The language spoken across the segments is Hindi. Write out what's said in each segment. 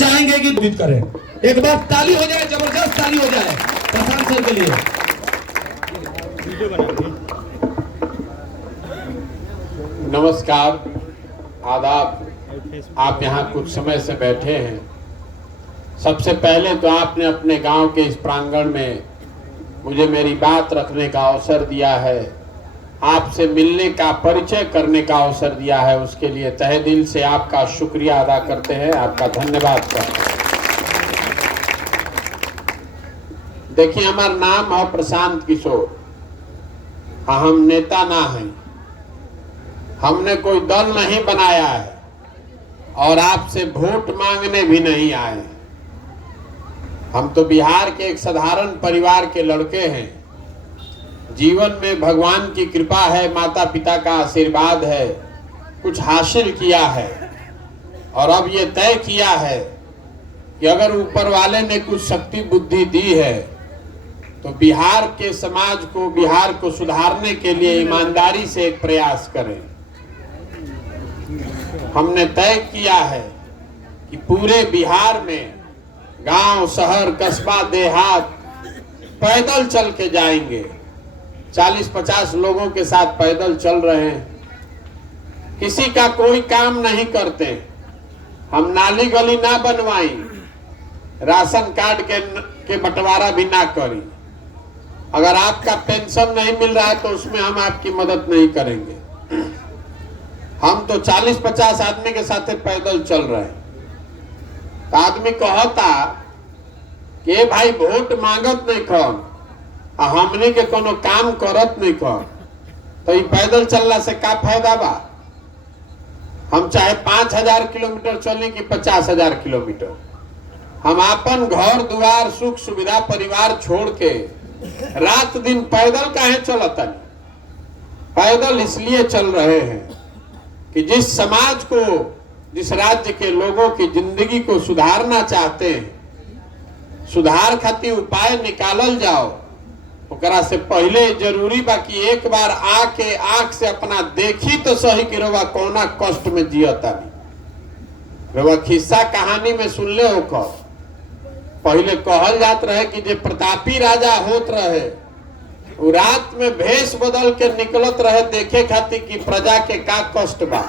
चाहेंगे कि विदित करें। एक बार ताली हो जाए, जबरदस्त ताली हो जाए प्रशांत सर के लिए। नमस्कार, आदाब। आप यहाँ कुछ समय से बैठे हैं। सबसे पहले तो आपने अपने गांव के इस प्रांगण में मुझे मेरी बात रखने का अवसर दिया है, आपसे मिलने का, परिचय करने का अवसर दिया है। उसके लिए तहे दिल से आपका शुक्रिया अदा करते हैं, आपका धन्यवाद करते हैं। देखिए, हमारा नाम है प्रशांत किशोर। हम नेता ना हैं, हमने कोई दल नहीं बनाया है और आपसे वोट मांगने भी नहीं आए हैं। हम तो बिहार के एक साधारण परिवार के लड़के हैं। जीवन में भगवान की कृपा है, माता पिता का आशीर्वाद है, कुछ हासिल किया है और अब ये तय किया है कि अगर ऊपर वाले ने कुछ शक्ति बुद्धि दी है तो बिहार के समाज को, बिहार को सुधारने के लिए ईमानदारी से एक प्रयास करें। हमने तय किया है कि पूरे बिहार में गांव, शहर, कस्बा, देहात पैदल चल के जाएंगे। 40-50 लोगों के साथ पैदल चल रहे हैं। किसी का कोई काम नहीं करते। हम नाली गली ना बनवाई, राशन कार्ड के बंटवारा भी ना करी। अगर आपका पेंशन नहीं मिल रहा है तो उसमें हम आपकी मदद नहीं करेंगे। हम तो 40-50 आदमी के साथ पैदल चल रहे हैं। तो आदमी कहता कि भाई वोट मांगत नहीं खन, हमने के कोनो काम करत नहीं खन, तो ये पैदल चलना से का फायदा बा? हम चाहे 5000 किलोमीटर चलें कि 50,000 किलोमीटर, हम अपन घर द्वार, सुख सुविधा, परिवार छोड़ के रात दिन पैदल काहे चलता? पैदल इसलिए चल रहे हैं कि जिस समाज को, जिस राज्य के लोगों की जिंदगी को सुधारना चाहते हैं, सुधार खातिर उपाय निकालल जाओ, ओकरा से पहले जरूरी बा कि एक बार आके आंख से अपना देखी तो सही कि रवा कौना कष्ट में जियता नहीं। रवा खिस्सा कहानी में सुन ले हो, पहले कहल जात रहे कि जे प्रतापी राजा होत रहे वो रात में भेष बदल के निकलत रहे देखे खातिर कि प्रजा के का कष्ट बा।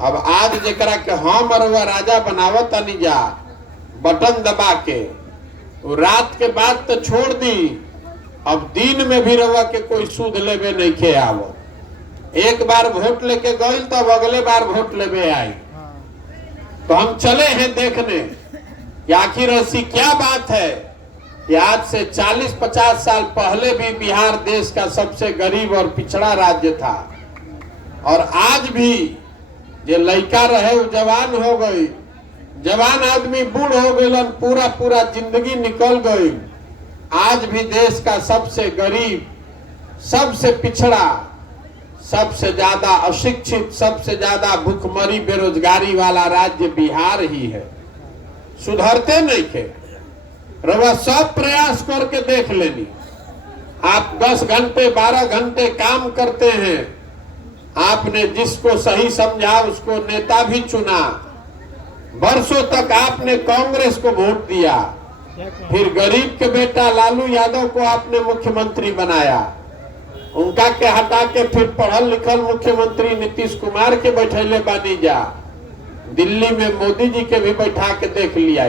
अब आज जेकरा के हम अरवा राजा बनावत नहीं जा, बटन दबा के, वो रात के बाद तो छोड़ दी, अब दिन में भी रवा के कोई सूद लेवे नहीं खे आवो। एक बार वोट लेके गई तो अब अगले बार वोट लेवे आई। तो हम चले हैं देखने कि आखिर ऐसी क्या बात है कि आज से 40-50 साल पहले भी बिहार देश का सबसे गरीब और पिछड़ा राज्य था और आज भी जे लड़का रहे वो जवान हो गई, जवान आदमी बूढ़ हो गए, पूरा जिंदगी निकल गई। आज भी देश का सबसे गरीब, सबसे पिछड़ा, सबसे ज्यादा अशिक्षित, सबसे ज्यादा भूखमरी, बेरोजगारी वाला राज्य बिहार ही है। सुधरते नहीं थे। रवा सब प्रयास करके देख लेनी। आप 10 घंटे 12 घंटे काम करते हैं, आपने जिसको सही समझा उसको नेता भी चुना, वर्षों तक आपने कांग्रेस को वोट दिया, फिर गरीब के बेटा लालू यादव को आपने मुख्यमंत्री बनाया, उनका के हटा के फिर पढ़ल लिखल मुख्यमंत्री नीतीश कुमार के बैठेले बानी जा, दिल्ली में मोदी जी के भी बैठा के देख लिया,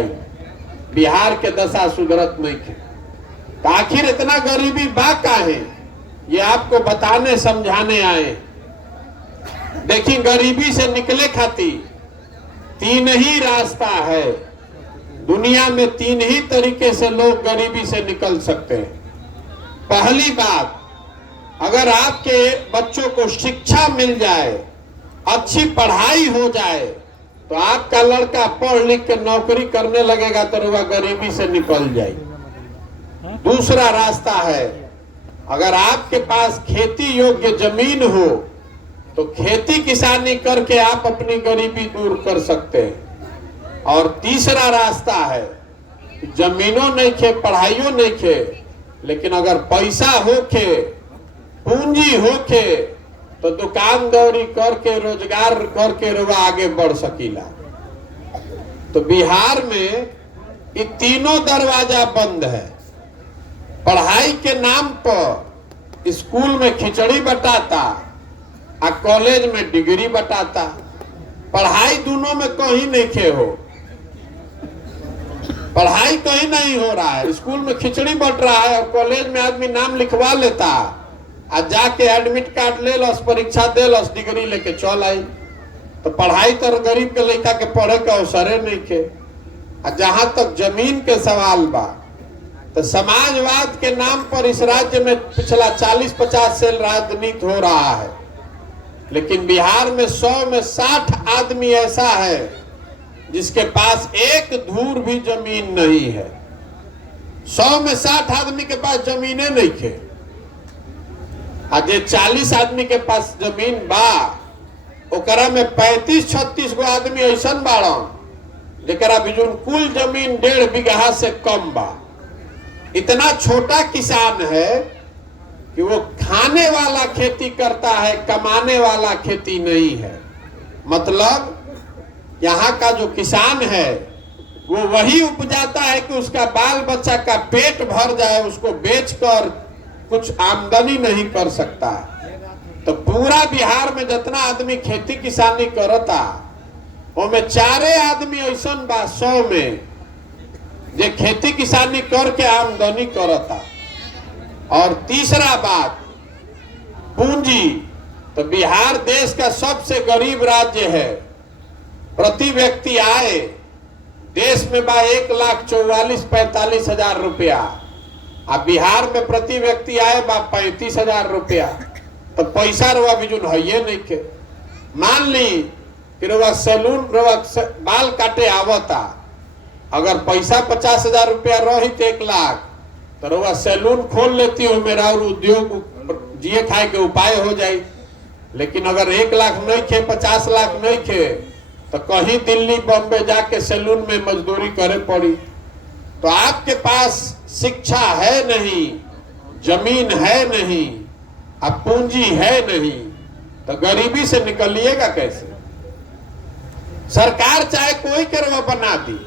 बिहार के दशा सुधरत नहीं थे। तो आखिर इतना गरीबी बा काहे, ये आपको बताने समझाने आए। देखिए, गरीबी से निकले खातिर 3 ही रास्ता है। दुनिया में 3 ही तरीके से लोग गरीबी से निकल सकते हैं। पहली बात, अगर आपके बच्चों को शिक्षा मिल जाए, अच्छी पढ़ाई हो जाए, तो आपका लड़का पढ़ लिख के नौकरी करने लगेगा तो वह गरीबी से निकल जाए। दूसरा रास्ता है, अगर आपके पास खेती योग्य जमीन हो तो खेती किसानी करके आप अपनी गरीबी दूर कर सकते हैं। और तीसरा रास्ता है, जमीनों नहीं खे, पढ़ाइयों नहीं खे, लेकिन अगर पैसा होके, पूंजी होके, तो दुकानदारी करके, रोजगार करके रुआ आगे बढ़ सकीला। तो बिहार में ये तीनों दरवाजा बंद है। पढ़ाई के नाम पर स्कूल में खिचड़ी बटाता और कॉलेज में डिग्री बटाता। पढ़ाई दोनों में कहीं नहीं खे हो, पढ़ाई कहीं नहीं हो रहा है। स्कूल में खिचड़ी बट रहा है और कॉलेज में आदमी नाम लिखवा लेता और जाके एडमिट कार्ड ले लस, परीक्षा दे लस, डिग्री लेके चल आई। तो पढ़ाई तो गरीब के लड़का के पढ़े के अवसरे नहीं खे। और जहां तक जमीन के सवाल बा, तो समाजवाद के नाम पर इस राज्य में पिछला 40-50 साल राजनीति हो रहा है, लेकिन बिहार में 100 में 60 आदमी ऐसा है जिसके पास एक धूर भी जमीन नहीं है। 100 में 60 आदमी के पास जमीनें नहीं थे। आज 40 आदमी के पास जमीन बा, ओकरा में 35-36 गो आदमी ऐसा बाड़न जेकरा बिजुन कुल जमीन 1.5 बीघा से कम बा। इतना छोटा किसान है कि वो खाने वाला खेती करता है, कमाने वाला खेती नहीं है। मतलब यहाँ का जो किसान है वो वही उपजाता है कि उसका बाल बच्चा का पेट भर जाए, उसको बेचकर कुछ आमदनी नहीं कर सकता। तो पूरा बिहार में जितना आदमी खेती किसानी करता, उसमें 4 आदमी ऐसा बा 100 में जे खेती किसानी करके आमदनी करता। और तीसरा बात, पूंजी। तो बिहार देश का सबसे गरीब राज्य है। प्रति व्यक्ति आय देश में बा 1,44,45 हजार रुपया, और बिहार में प्रति व्यक्ति आय बा 35,000 रुपया। तो पैसा रुआ बिजुन है ये नहीं के। मान ली कि रुआ सैलून रुआ बाल काटे आवता, अगर पैसा 50,000 रुपया रही तो 1 लाख, तो रुआ सैलून खोल लेती हो, मेरा और उद्योग जिए खाए के उपाय हो जाए। लेकिन अगर 1 लाख नहीं खे, 50 लाख नहीं खे, तो कहीं दिल्ली बॉम्बे जाके सैलून में मजदूरी करे पड़ी। तो आपके पास शिक्षा है नहीं, जमीन है नहीं, अब पूंजी है नहीं, तो गरीबी से निकलिएगा कैसे? सरकार चाहे कोई करवा बना दी,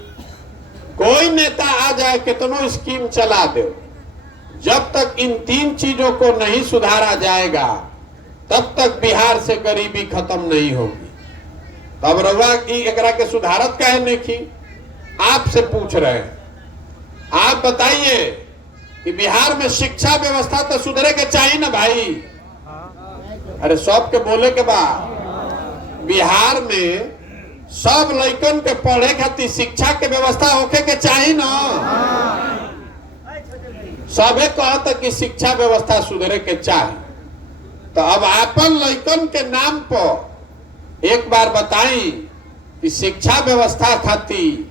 कोई नेता आ जाए, कितनों स्कीम चला दे, जब तक इन 3 चीजों को नहीं सुधारा जाएगा तब तक बिहार से गरीबी खत्म नहीं होगी। तब रउआ की एकरा के सुधारत काहे नहीं की? आपसे पूछ रहे हैं। आप बताइए कि बिहार में शिक्षा व्यवस्था तो सुधरे के चाहिए ना भाई। अरे सब के बोले के बाद बिहार में सब लड़कन के पढ़े खातिर शिक्षा के व्यवस्था होके के चाहिए ना। सबे कहता कि शिक्षा व्यवस्था सुधरे के चाहिए। तो अब आपन लड़कन के नाम पर एक बार बताई कि शिक्षा व्यवस्था खातिर,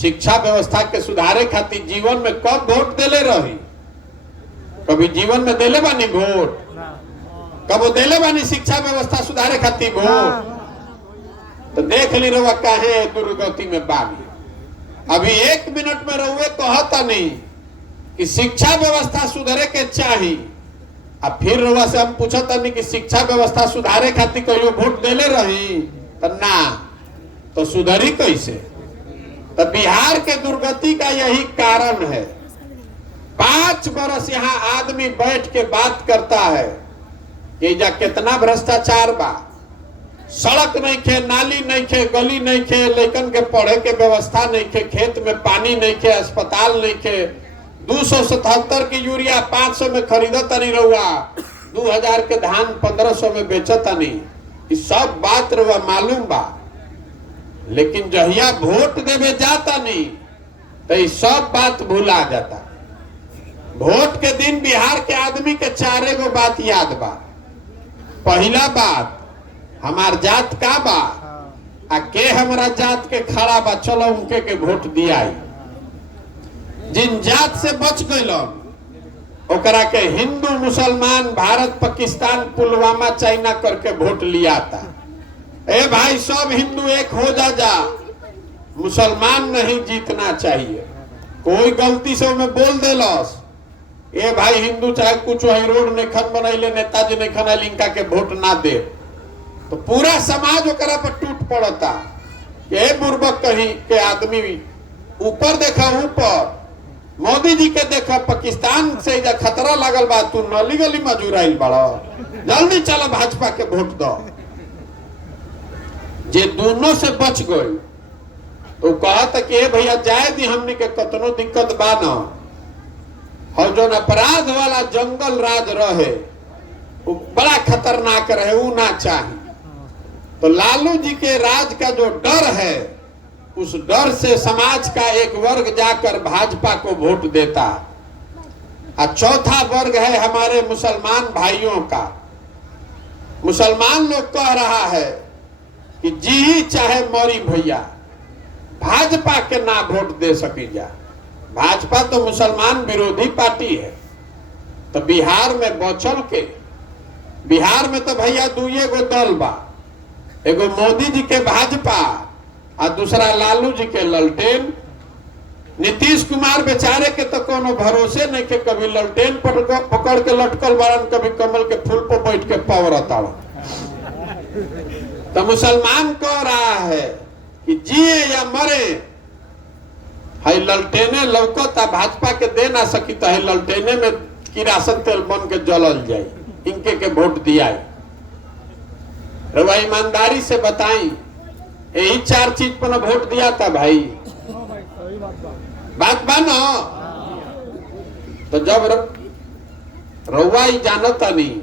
शिक्षा व्यवस्था के सुधारे खातिर जीवन में कब वोट देले रही? कभी जीवन में देले बानी वोट? कब देले बानी शिक्षा व्यवस्था सुधारे खातिर वोट? तो देख ली रहुआ काहे दुर्गति में बानी। अभी 1 मिनट में रहुए कहता नहीं कि शिक्षा व्यवस्था सुधरे के चाहिए, अब फिर रहुआ से हम पूछता नहीं कि शिक्षा व्यवस्था सुधारे खातिर कहियो वोट देले रही? तो ना, तो सुधरी कैसे? तो बिहार के दुर्गति का यही कारण है। 5 बरस यहाँ आदमी बैठ के बात करता है कि जा कितना भ्रष्टाचार बा, सड़क नहीं खे, नाली नहीं खे, गली नहीं खे, लड़कन के पढ़े के व्यवस्था नहीं खे, खेत में पानी नहीं खे, अस्पताल नहीं खे, 277 की यूरिया 500 में खरीदता नहीं रहुआ, 2000 के धान 1500 में बेचता नहीं। इस सब बात रहुआ मालूम बा, लेकिन जहिया वोट देवे जाता नहीं तो ये सब बात भूला जाता। वोट के दिन बिहार के आदमी के 4 गो बात याद बा। पहला बात, हमार जात का बा, आ के हमारा जात के खड़ा बा, चलो उनके के वोट दिया। जिन जात से बच गए ओकरा के हिंदू मुसलमान भारत पाकिस्तान पुलवामा चाइना करके वोट लिया था। ए भाई सब हिंदू एक हो जा, मुसलमान नहीं जीतना चाहिए। कोई गलती से उन्हें बोल देलस, ए भाई हिंदू चाहे कुछ है, रोड नहीं खन बनैले, नेताजी नहीं खन, इनका के वोट ना दे, तो पूरा समाज ओकरा पर टूट पड़ता के बुर्बक कहीं के आदमी ऊपर देखा, ऊपर मोदी जी के देखा पाकिस्तान से जा खतरा लागल बा, तू नली गली मजूर आइल बड़ा, जल्दी चलो भाजपा के वोट दो। जे दोनों से बच गई तो कहता कि भैया जाए दी, हमने के कतनो दिक्कत बा न, और जो अपराध वाला जंगल राज रहे वो बड़ा खतरनाक रहे, वो ना चाहिए। तो लालू जी के राज का जो डर है, उस डर से समाज का एक वर्ग जाकर भाजपा को वोट देता। और चौथा वर्ग है हमारे मुसलमान भाइयों का। मुसलमान लोग कह रहा है कि जी ही चाहे मौरी भैया, भाजपा के ना वोट दे सकी जा। भाजपा तो मुसलमान विरोधी पार्टी है। तो बिहार में बचल के, बिहार में तो भैया दुए गो दल बा, एगो मोदी जी के भाजपा और दूसरा लालू जी के ललटेन। नीतीश कुमार बेचारे के तो कोनो भरोसे नहीं के, कभी ललटेन पकड़ के लटकल बारन, कभी कमल के फूल पर बैठ के पवरता। तो मुसलमान कह रहा है कि जिए या मरे, है ललटेने लौकता, भाजपा के दे ना सकी तो है ललटेने में किरासन तेल बन के जलल जाए, इनके के वोट दिया। रवा ईमानदारी से बताई, यही 4 चीज पर वोट दिया था भाई, बात बानो। तो जब रउआ ही जानता नहीं,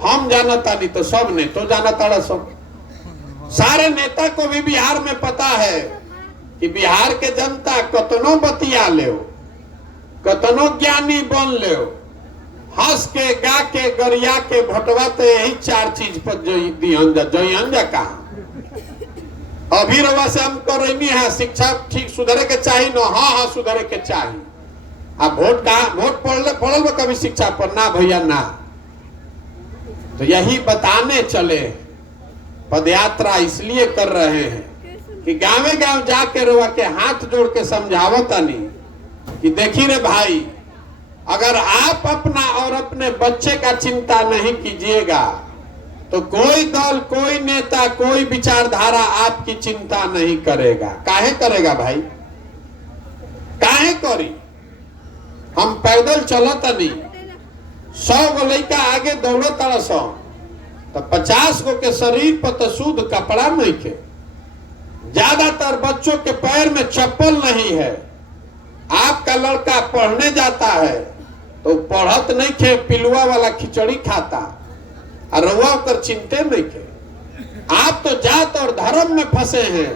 हम जानता नहीं, तो सब ने तो जानता। सब सारे नेता को भी बिहार में पता है कि बिहार के जनता कतनो बतिया ले, कतनो ज्ञानी बन ले, हंस के गा के गरिया के भटवा, तो यही 4 चीज पर जइहन जा कहा। अभी रवा से हम कर रही है, शिक्षा ठीक सुधरे के चाहिए न, हाँ सुधरे के चाहिए। अब वोट कहा, वोट पड़ल कभी शिक्षा पर ना भैया ना। तो यही बताने चले, पदयात्रा इसलिए कर रहे हैं कि गांवे गांव जाके रवा के हाथ जोड़ के समझावता नहीं कि देखिए रे भाई, अगर आप अपना और अपने बच्चे का चिंता नहीं कीजिएगा तो कोई दल, कोई नेता, कोई विचारधारा आपकी चिंता नहीं करेगा। काहे करेगा भाई, काहे करी? हम पैदल चलता नहीं, 100 गो लड़का आगे दौड़ता सौ, तो 50 गो के शरीर पर तो शुद्ध कपड़ा नहीं के। ज्यादातर बच्चों के पैर में चप्पल नहीं है। आपका लड़का पढ़ने जाता है तो पढ़त नहीं खे, पिलुआ वाला खिचड़ी खाता, और रउआ कर चिंते नहीं के। आप तो जात और धर्म में फंसे हैं,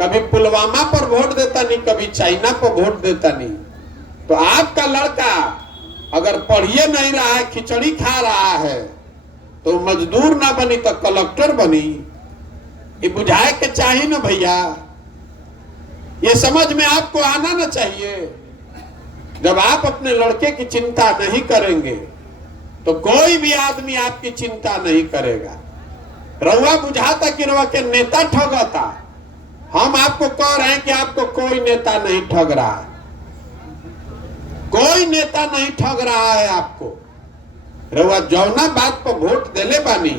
कभी पुलवामा पर वोट देता नहीं, कभी चाइना पर वोट देता नहीं। तो आपका लड़का अगर पढ़िए नहीं रहा है, खिचड़ी खा रहा है, तो मजदूर ना बनी तो कलेक्टर बनी। ये बुझाए के चाहिए ना भैया, ये समझ में आपको आना ना चाहिए। जब आप अपने लड़के की चिंता नहीं करेंगे तो कोई भी आदमी आपकी चिंता नहीं करेगा। रउआ बुझाता कि रउआ के नेता ठगता, हम आपको कह रहे हैं कि आपको कोई नेता नहीं ठग रहा है, कोई नेता नहीं ठग रहा है आपको। रउआ जौना बात पर वोट देले बानी,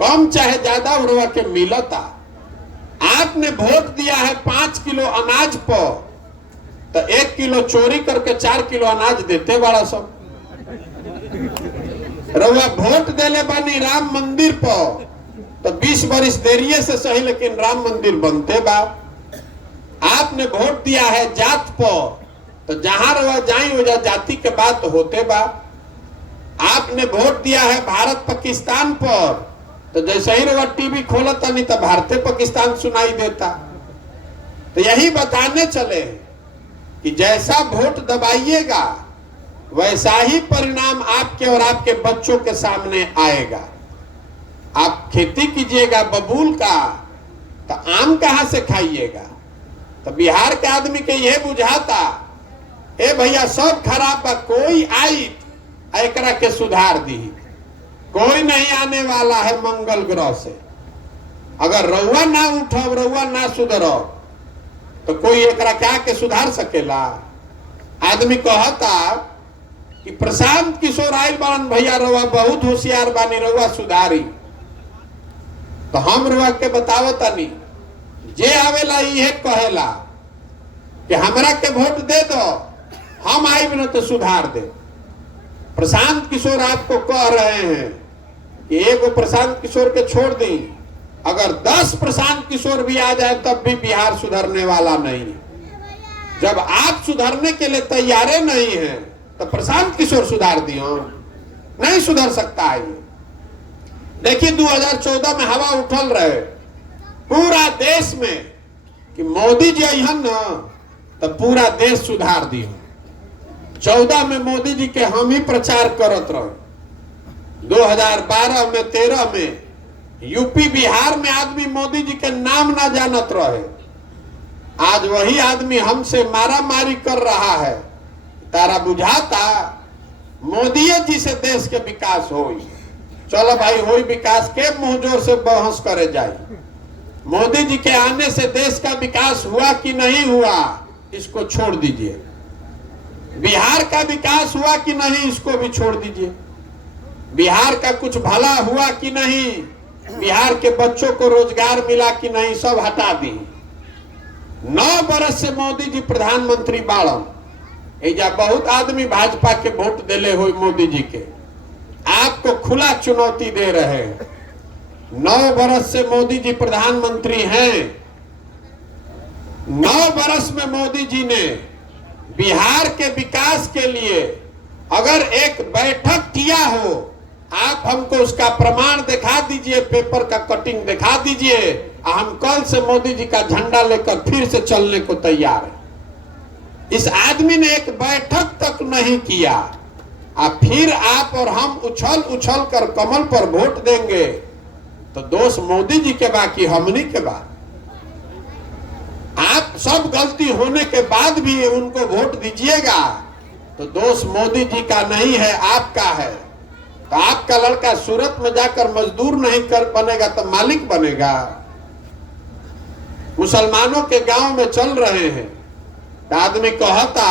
कम चाहे ज्यादा रउआ के मिलता। आपने वोट दिया है 5 किलो अनाज पर, तो 1 किलो चोरी करके 4 किलो अनाज देते बड़ा सब। रउआ वोट देले बानी राम मंदिर पर, तो 20 बरिस देरिये से सही लेकिन राम मंदिर बनते बा। आपने वोट दिया है जात पर, तो जहां रउआ जाई वजह जाति के बात होते बा। आपने वोट दिया है भारत पाकिस्तान पर, तो जैसे ही रउआ टीवी खोलता नहीं तो भारत पाकिस्तान सुनाई देता। तो यही बताने चले कि जैसा वोट दबाइएगा वैसा ही परिणाम आपके और आपके बच्चों के सामने आएगा। आप खेती कीजिएगा बबूल का, तो आम कहां से खाइएगा? तो बिहार के आदमी के यह बुझाता, ए भैया सब खराब बा, कोई आई एकरा के सुधार दी, कोई नहीं आने वाला है मंगल ग्रह से। अगर रउआ ना उठब, रउआ ना सुधरो, तो कोई एकरा क्या के सुधार सकेला? आदमी कहता कि प्रशांत किशोर आइल बारन, भैया रउआ बहुत होशियार बानी, रउआ सुधारी। तो हम रउआ के बतावता नहीं, जे आवेला ये कहेला कि हमरा के वोट दे दो, हम आइब न तो सुधार दे। प्रशांत किशोर आपको कह रहे हैं कि एक प्रशांत किशोर के छोड़ दी, अगर 10 प्रशांत किशोर भी आ जाए तब भी बिहार सुधरने वाला नहीं है। जब आप सुधरने के लिए तैयार नहीं है तो प्रशांत किशोर सुधार दियो, नहीं सुधर सकता है ये। देखिए 2014 में हवा उठल रहे पूरा देश में कि मोदी जी अहन न तो पूरा देश सुधार दियो। 14 में मोदी जी के हम ही प्रचार करत रहे। 2012 में 13 में यूपी बिहार में आदमी मोदी जी के नाम ना जानत रहे। आज वही आदमी हमसे मारा मारी कर रहा है। तारा बुझाता मोदी जी से देश के विकास होई। चलो भाई होई विकास के मुंह जोर से बहस करे जाए। मोदी जी के आने से देश का विकास हुआ कि नहीं हुआ इसको छोड़ दीजिए। बिहार का विकास हुआ कि नहीं इसको भी छोड़ दीजिए। बिहार का कुछ भला हुआ कि नहीं, बिहार के बच्चों को रोजगार मिला कि नहीं, सब हटा दी। 9 बरस से मोदी जी प्रधानमंत्री बाड़न। एजा बहुत आदमी भाजपा के वोट दिले हुए मोदी जी के, आपको खुला चुनौती दे रहे हैं। 9 बरस से मोदी जी प्रधानमंत्री हैं। 9 बरस में मोदी जी ने बिहार के विकास के लिए अगर एक बैठक किया हो, आप हमको उसका प्रमाण दिखा दीजिए, पेपर का कटिंग दिखा दीजिए। हम कल से मोदी जी का झंडा लेकर फिर से चलने को तैयार है। इस आदमी ने एक बैठक तक नहीं किया, फिर आप और हम उछल उछल कर कमल पर वोट देंगे तो दोष मोदी जी के बा कि हमनी के बा। आप सब गलती होने के बाद भी उनको वोट दीजिएगा तो दोष मोदी जी का नहीं है, आपका है। तो आपका लड़का सूरत में जाकर मजदूर नहीं कर बनेगा तो मालिक बनेगा। मुसलमानों के गांव में चल रहे हैं तो आदमी कहता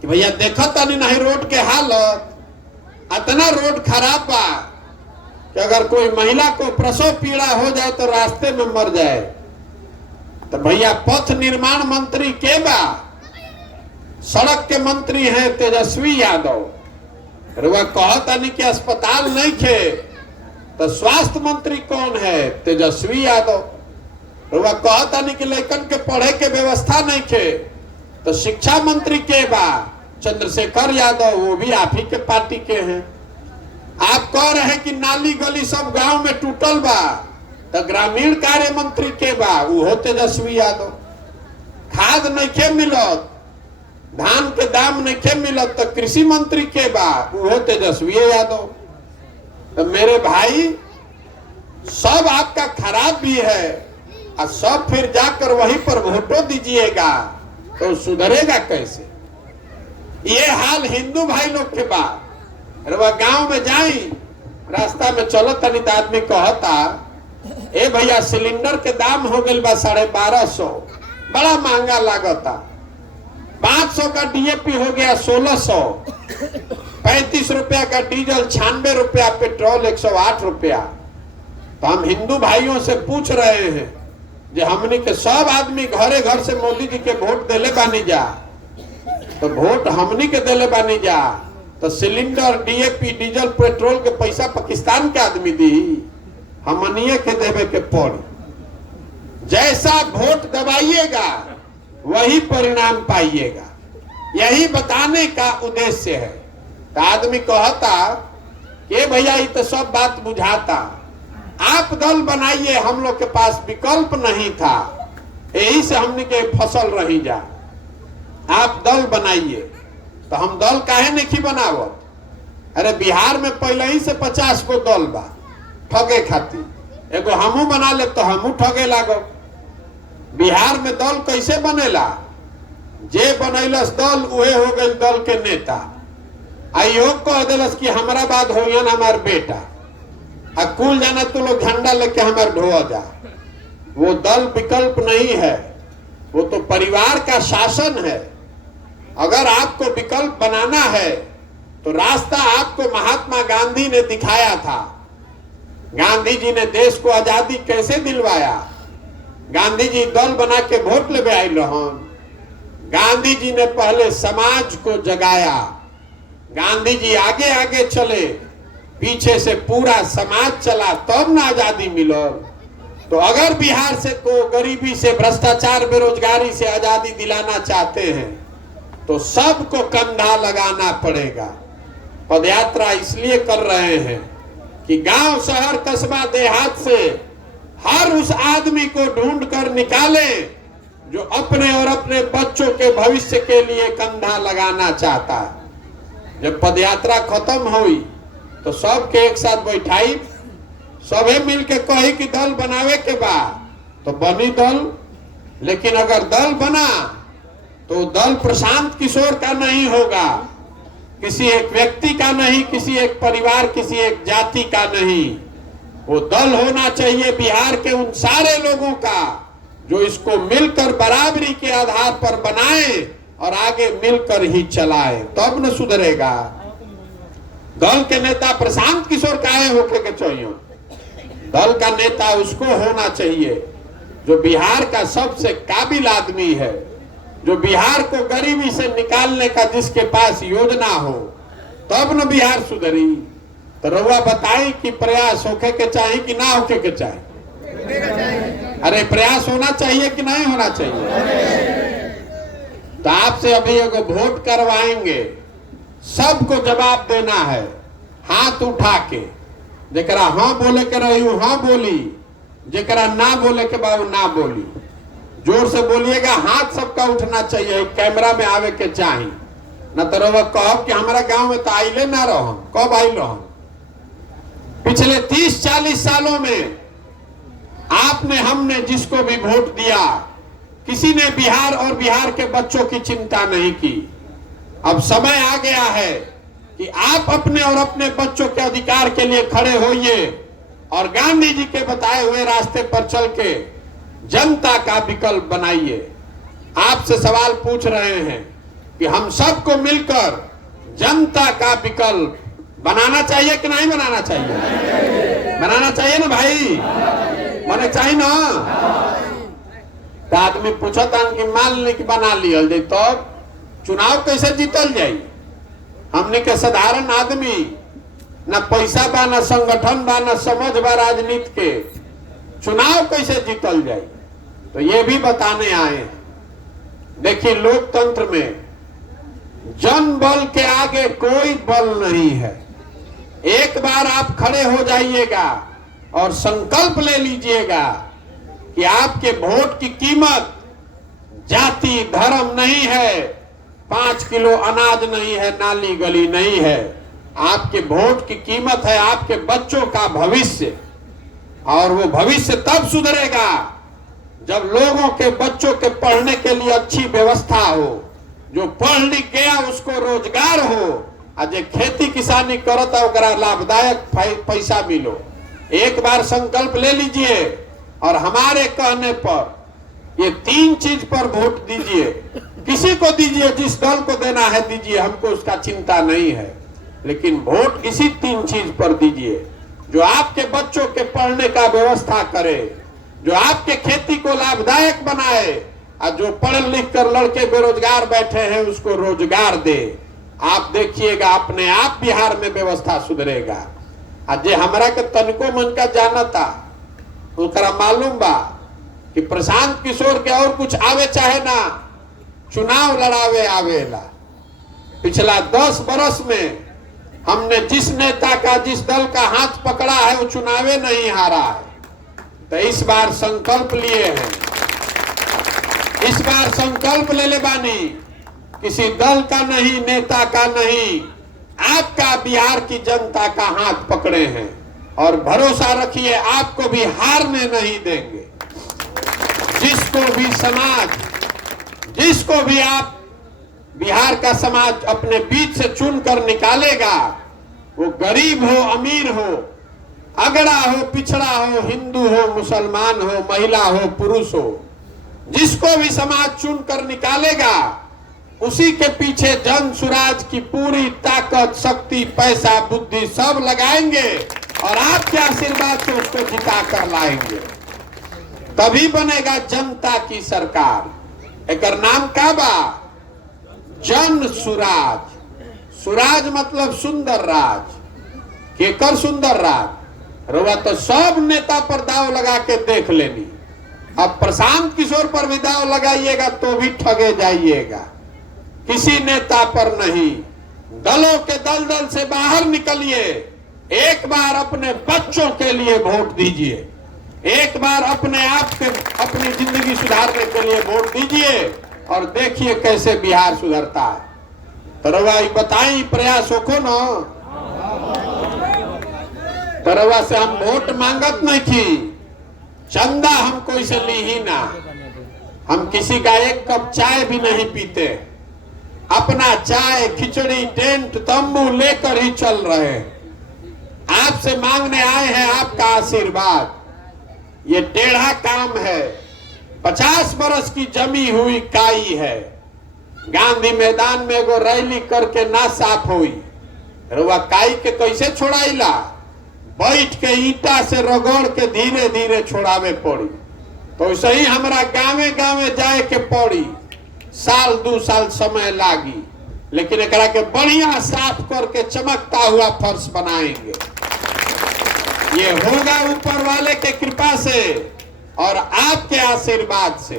कि भैया देखता नहीं रोड के हालत, इतना रोड खराब बा कि अगर कोई महिला को प्रसव पीड़ा हो जाए तो रास्ते में मर जाए। तो भैया पथ निर्माण मंत्री के बा? सड़क के मंत्री हैं तेजस्वी यादव। वह कहता नहीं कि अस्पताल नहीं खे तो स्वास्थ्य मंत्री कौन है? तेजस्वी यादव। वह कहता नहीं कि लेकिन के पढ़े के व्यवस्था नहीं खे तो शिक्षा मंत्री के बा? चंद्रशेखर यादव, वो भी आप ही के पार्टी के हैं। आप कह रहे हैं कि नाली गली सब गांव में टूटल बा तो ग्रामीण कार्य मंत्री के बा? वो तेजस्वी यादव। खाद नहीं खे मिलत, धान के दाम नहीं खे मिलत तो कृषि मंत्री के बा? वो तेजस्वी यादव। तो मेरे भाई सब आपका खराब भी है और सब फिर जाकर वहीं पर वोटो दीजिएगा तो सुधरेगा कैसे? ये हाल हिंदू भाई लोग के बाद। वह गांव में जाई, रास्ता में चलो तनी तो आदमी कहता ए भैया सिलेंडर के दाम हो गए बा 1250, बड़ा महंगा लागता। 500 का डीएपी हो गया 1600, 35 रुपया का डीजल, 96 रुपया पेट्रोल, 108 रुपया। तो हम हिंदू भाइयों से पूछ रहे हैं जो हमने के सब आदमी घरे घर से मोदी जी के वोट दिले बानी जा, तो वोट हमनी के दिले बानी जा तो सिलेंडर, डीएपी, डीजल, पेट्रोल के पैसा पाकिस्तान के आदमी दी, हमनिए के देवे के पड़ी। जैसा वोट दबाइएगा वही परिणाम पाइएगा, यही बताने का उद्देश्य है। तो आदमी कहता कि भैया ये तो सब बात बुझाता, आप दल बनाइए, हम लोग के पास विकल्प नहीं था, यही से हमने के फसल रही जा। आप दल बनाइए। तो हम दल काहे नहीं बनावत? अरे बिहार में पहले ही से 50 गो दल बा ठगे खातिर, एगो हमू बना ले तो हमू ठगे लागो। बिहार में दल कैसे बनेला? जे बनैलस दल उहे हो गए दल के नेता। आयोग कह दिलस कि हमारा बाद हो हमार बेटा, आ कुल जाना तू लोग झंडा लेके हमार ढोआ जा। वो दल विकल्प नहीं है, वो तो परिवार का शासन है। अगर आपको विकल्प बनाना है तो रास्ता आपको महात्मा गांधी ने दिखाया था। गांधी जी ने देश को आजादी कैसे दिलवाया? गांधी जी दल बना के वोट लेवे आयल रहन। गांधी जी ने पहले समाज को जगाया, गांधी जी आगे आगे चले, पीछे से पूरा समाज चला, तब ना आजादी मिलो। तो अगर बिहार से को गरीबी से, भ्रष्टाचार, बेरोजगारी से आजादी दिलाना चाहते हैं तो सबको कंधा लगाना पड़ेगा। पदयात्रा इसलिए कर रहे हैं कि गांव, शहर, कस्बा, देहात से हर उस आदमी को ढूंढ कर निकाले जो अपने और अपने बच्चों के भविष्य के लिए कंधा लगाना चाहता है। जब पदयात्रा खत्म हुई तो सबके एक साथ बैठाई, सबे मिलके कही कि दल बनावे के बाद तो बनी दल। लेकिन अगर दल बना तो दल प्रशांत किशोर का नहीं होगा, किसी एक व्यक्ति का नहीं, किसी एक परिवार, किसी एक जाति का नहीं। वो दल होना चाहिए बिहार के उन सारे लोगों का जो इसको मिलकर बराबरी के आधार पर बनाए और आगे मिलकर ही चलाए, तब न सुधरेगा। दल के नेता प्रशांत किशोर काहे होके के चाहिए? दल का नेता उसको होना चाहिए जो बिहार का सबसे काबिल आदमी है, जो बिहार को गरीबी से निकालने का जिसके पास योजना हो, तब न बिहार सुधरी। तो रउआ बताई कि प्रयास होके के चाहिए कि ना होके के चाहिए? अरे प्रयास होना चाहिए कि नहीं होना चाहिए? तो आपसे अभी एगो वोट करवाएंगे, सबको जवाब देना है हाथ उठा के। जेकरा हाँ बोले के रही हाँ बोली, जेकरा ना बोले के बाबू ना बोली। जोर से बोलिएगा, हाथ सबका उठना चाहिए, कैमरा में आवे के चाहिए। न तो रउआ कहब कि हमारा गांव में तो आइले ना रहो। कब आइल रहो? पिछले 30-40 सालों में आपने, हमने जिसको भी वोट दिया, किसी ने बिहार और बिहार के बच्चों की चिंता नहीं की। अब समय आ गया है कि आप अपने और अपने बच्चों के अधिकार के लिए खड़े होइए और गांधी जी के बताए हुए रास्ते पर चल के जनता का विकल्प बनाइए। आपसे सवाल पूछ रहे हैं कि हम सबको मिलकर जनता का विकल्प बनाना चाहिए कि नहीं बनाना चाहिए? बनाना चाहिए ना भाई, माने चाहिए ना। तो आदमी पूछता कि मान ली कि बना लिया जाए तो चुनाव कैसे जीतल जाये? हमने के साधारण आदमी, न पैसा बा, न संगठन बा, न समझ बा राजनीति के, चुनाव कैसे जीतल जाए? तो ये भी बताने आए। देखिए, लोकतंत्र में जन बल के आगे कोई बल नहीं है। एक बार आप खड़े हो जाइएगा और संकल्प ले लीजिएगा कि आपके वोट की कीमत जाति, धर्म नहीं है, 5 किलो अनाज नहीं है, नाली गली नहीं है। आपके वोट की कीमत है आपके बच्चों का भविष्य। और वो भविष्य तब सुधरेगा जब लोगों के बच्चों के पढ़ने के लिए अच्छी व्यवस्था हो, जो पढ़ लिख गया उसको रोजगार हो, और जो खेती किसानी करता ओकरा लाभदायक पैसा मिलो। एक बार संकल्प ले लीजिए और हमारे कहने पर ये 3 चीज पर वोट दीजिए। किसी को दीजिए, जिस दल को देना है दीजिए, हमको उसका चिंता नहीं है, लेकिन वोट इसी 3 चीज पर दीजिए जो आपके बच्चों के पढ़ने का व्यवस्था करे, जो आपके खेती को लाभदायक बनाए, और जो पढ़ लिख कर लड़के बेरोजगार बैठे हैं उसको रोजगार दे। आप देखिएगा अपने आप बिहार में व्यवस्था सुधरेगा। आज जे हमरा के तनिको मन का जानता ओकरा मालूम बा कि प्रशांत किशोर के और कुछ आवे चाहे ना, चुनाव लड़ावे आवेला। पिछला 10 बरस में हमने जिस नेता का, जिस दल का हाथ पकड़ा है वो चुनावे नहीं हारा है। तो इस बार संकल्प लिए हैं, इस बार संकल्प ले ले बानी, किसी दल का नहीं, नेता का नहीं, आपका बिहार की जनता का हाथ पकड़े हैं और भरोसा रखिए आपको भी हारने नहीं देंगे। जिसको भी समाज, जिसको भी आप बिहार का समाज अपने बीच से चुनकर निकालेगा, वो गरीब हो, अमीर हो, अगड़ा हो, पिछड़ा हो, हिंदू हो, मुसलमान हो, महिला हो, पुरुष हो, जिसको भी समाज चुनकर निकालेगा उसी के पीछे जन सुराज की पूरी ताकत, शक्ति, पैसा, बुद्धि सब लगाएंगे और आपके आशीर्वाद से उसको जिता कर लाएंगे। तभी बनेगा जनता की सरकार। एकर नाम का बा? जन सुराज। सुराज मतलब सुंदर राज। केकर सुंदर राज? रउआ तो सब नेता पर दाव लगा के देख लेनी। अब प्रशांत किशोर पर भी दाव लगाइएगा तो भी ठगे जाइएगा। किसी नेता पर नहीं। दलों के दलदल से बाहर निकलिए। एक बार अपने बच्चों के लिए वोट दीजिए। एक बार अपने आप के अपनी जिंदगी सुधारने के लिए वोट दीजिए और देखिए कैसे बिहार सुधरता है। तो रउआ बताई प्रयास होखो न। तरवा से हम वोट मांगत नहीं की, चंदा हम कोई से ली ही ना। हम किसी का एक कप चाय भी नहीं पीते। अपना चाय खिचड़ी टेंट तंबू लेकर ही चल रहे। आपसे मांगने आए हैं आपका आशीर्वाद। ये टेढ़ा काम है। 50 बरस की जमी हुई काई है। गांधी मैदान में एगो रैली करके ना साफ हुई। रुआ काई के कैसे छोड़ाइला? बैठ के ईटा से रगड़ के धीरे धीरे छोड़ावे पड़ी। तो वैसे ही हमारा गावे गावे जाए के पड़ी। साल 2 साल समय लागी, लेकिन एकरा के बढ़िया साफ करके चमकता हुआ फर्श बनाएंगे। ये होगा ऊपर वाले के कृपा से और आपके आशीर्वाद से।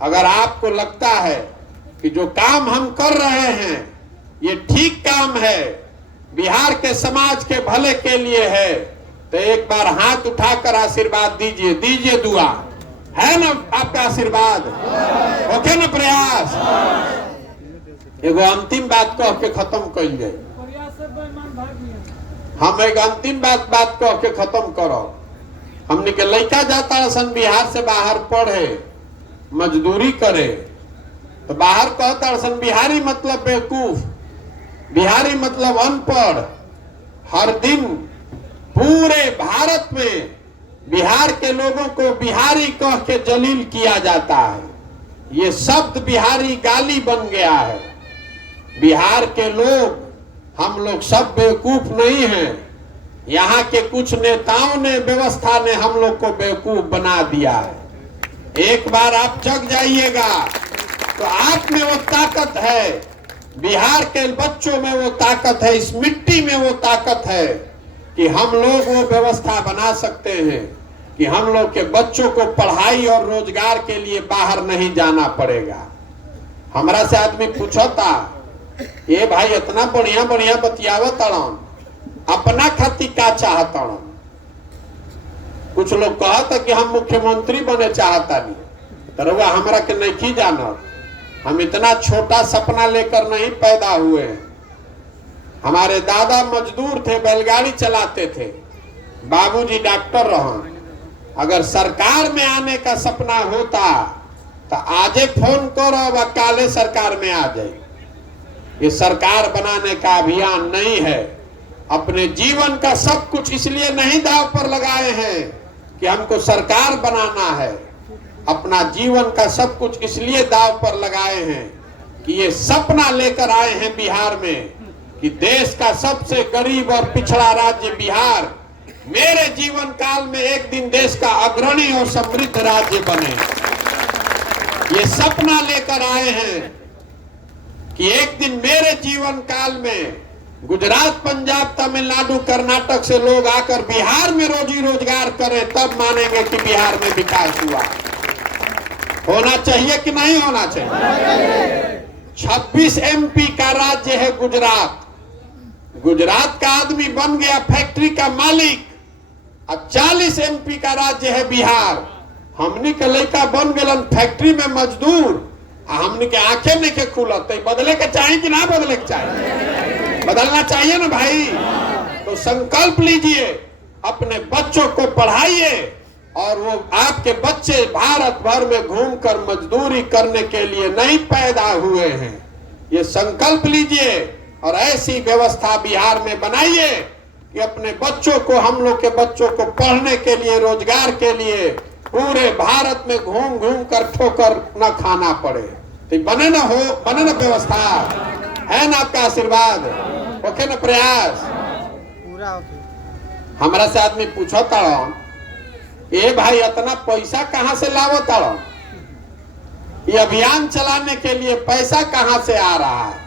अगर आपको लगता है कि जो काम हम कर रहे हैं ये ठीक काम है, बिहार के समाज के भले के लिए है, तो एक बार हाथ उठाकर आशीर्वाद दीजिए। दीजिए दुआ। है ना आपका आशीर्वाद? ओके ना प्रयास? एगो अंतिम बात कह के खत्म कर जाए। हम एक अंतिम बात कह के खत्म करो। हमने के लड़का जाता सन बिहार से बाहर पढ़े मजदूरी करे, तो बाहर कहता सन बिहारी मतलब बेवकूफ, बिहारी मतलब अनपढ़। हर दिन पूरे भारत में बिहार के लोगों को बिहारी कह के जलील किया जाता है। ये शब्द बिहारी गाली बन गया है। बिहार के लोग, हम लोग सब बेवकूफ नहीं हैं। यहाँ के कुछ नेताओं ने, व्यवस्था ने हम लोग को बेवकूफ बना दिया है। एक बार आप जग जाइएगा तो आप में वो ताकत है। बिहार के बच्चों में वो ताकत है, इस मिट्टी में वो ताकत है कि हम लोग वो व्यवस्था बना सकते हैं कि हम लोग के बच्चों को पढ़ाई और रोजगार के लिए बाहर नहीं जाना पड़ेगा। हमरा से आदमी पूछता, ये भाई इतना बढ़िया बढ़िया बतियावत तड़न, अपना खातिर का चाहतड़न? कुछ लोग कहता कि हम मुख्यमंत्री बने चाहता नहीं। तरवा हमरा के नहीं जानत। हम इतना छोटा सपना लेकर नहीं पैदा हुए। हमारे दादा मजदूर थे, बैलगाड़ी चलाते थे। बाबूजी डॉक्टर रहे। अगर सरकार में आने का सपना होता तो आजे फोन करो व काले सरकार में आ जाए। ये सरकार बनाने का अभियान नहीं है। अपने जीवन का सब कुछ इसलिए नहीं दांव पर लगाए हैं कि हमको सरकार बनाना है। अपना जीवन का सब कुछ इसलिए दांव पर लगाए हैं कि ये सपना लेकर आए हैं बिहार में कि देश का सबसे गरीब और पिछड़ा राज्य बिहार मेरे जीवन काल में एक दिन देश का अग्रणी और समृद्ध राज्य बने। ये सपना लेकर आए हैं कि एक दिन मेरे जीवन काल में गुजरात, पंजाब, तमिलनाडु, कर्नाटक से लोग आकर बिहार में रोजी रोजगार करें, तब मानेंगे कि बिहार में विकास हुआ। होना चाहिए कि नहीं होना चाहिए? 26 MP का राज्य है गुजरात। गुजरात का आदमी बन गया फैक्ट्री का मालिक। अब 40 MP का राज्य है बिहार। हमने के लड़का बन गए फैक्ट्री में मजदूर। हमने के आंखें नहीं के खुलत। बदले के चाहिए कि ना बदले के चाहिए? बदलना चाहिए ना भाई। तो संकल्प लीजिए, अपने बच्चों को पढ़ाइए और वो आपके बच्चे भारत भर में घूमकर मजदूरी करने के लिए नहीं पैदा हुए हैं। ये संकल्प लीजिए और ऐसी व्यवस्था बिहार में बनाइए कि अपने बच्चों को, हम लोग के बच्चों को पढ़ने के लिए, रोजगार के लिए पूरे भारत में घूम घूम कर ठोकर न खाना पड़े। तो बने ना हो, बने ना व्यवस्था। है ना आपका आशीर्वाद? ओके ना प्रयास? हमारा से आदमी पूछता ये भाई इतना पैसा कहां से लावत ताड़ो? ये अभियान चलाने के लिए पैसा कहां से आ रहा है?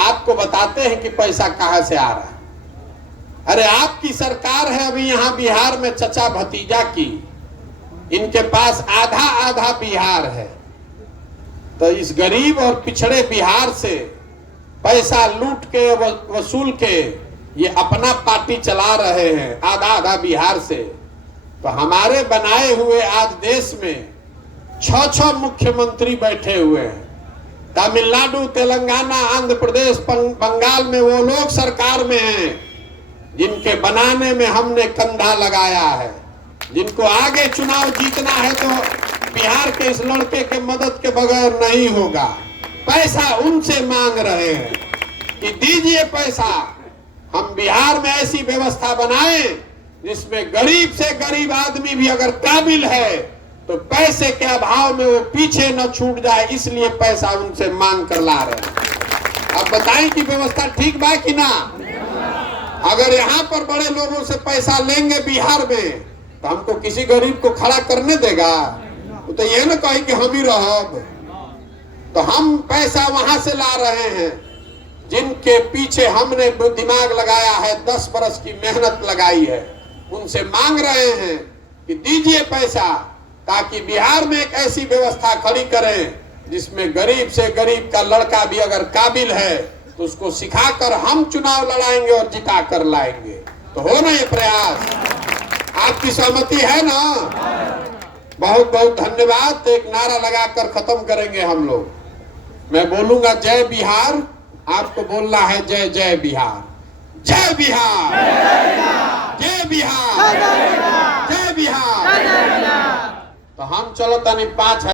आपको बताते हैं कि पैसा कहां से आ रहा है। अरे आपकी सरकार है अभी यहाँ बिहार में, चचा भतीजा की, इनके पास आधा आधा बिहार है। तो इस गरीब और पिछड़े बिहार से पैसा लूट के वसूल के ये अपना पार्टी चला रहे हैं आधा आधा बिहार से। तो हमारे बनाए हुए आज देश में 6 मुख्यमंत्री बैठे हुए हैं। तमिलनाडु, तेलंगाना, आंध्र प्रदेश, बंगाल में वो लोग सरकार में हैं जिनके बनाने में हमने कंधा लगाया है। जिनको आगे चुनाव जीतना है तो बिहार के इस लड़के के मदद के बगैर नहीं होगा। पैसा उनसे मांग रहे हैं कि दीजिए पैसा, हम बिहार में ऐसी व्यवस्था बनाएं जिसमें गरीब से गरीब आदमी भी अगर काबिल है तो पैसे के अभाव में वो पीछे न छूट जाए, इसलिए पैसा उनसे मांग कर ला रहे हैं। अब बताएं कि व्यवस्था ठीक बा कि ना? अगर यहाँ पर बड़े लोगों से पैसा लेंगे बिहार में तो हमको किसी गरीब को खड़ा करने देगा? तो ये ना कहे कि हम ही रहब। तो हम पैसा वहां से ला रहे हैं जिनके पीछे हमने दिमाग लगाया है, 10 बरस की मेहनत लगाई है, उनसे मांग रहे हैं कि दीजिए पैसा, ताकि बिहार में एक ऐसी व्यवस्था खड़ी करें जिसमें गरीब से गरीब का लड़का भी अगर काबिल है तो उसको सिखाकर हम चुनाव लड़ाएंगे और जिता कर लाएंगे। तो हो ना ये प्रयास? आपकी सहमति है ना? बहुत बहुत धन्यवाद। एक नारा लगाकर खत्म करेंगे हम लोग। मैं बोलूंगा जय बिहार, आपको बोलना है जय जय बिहार। जय बिहार, जय बिहार, जय बिहार। तो हम चलो तनी 5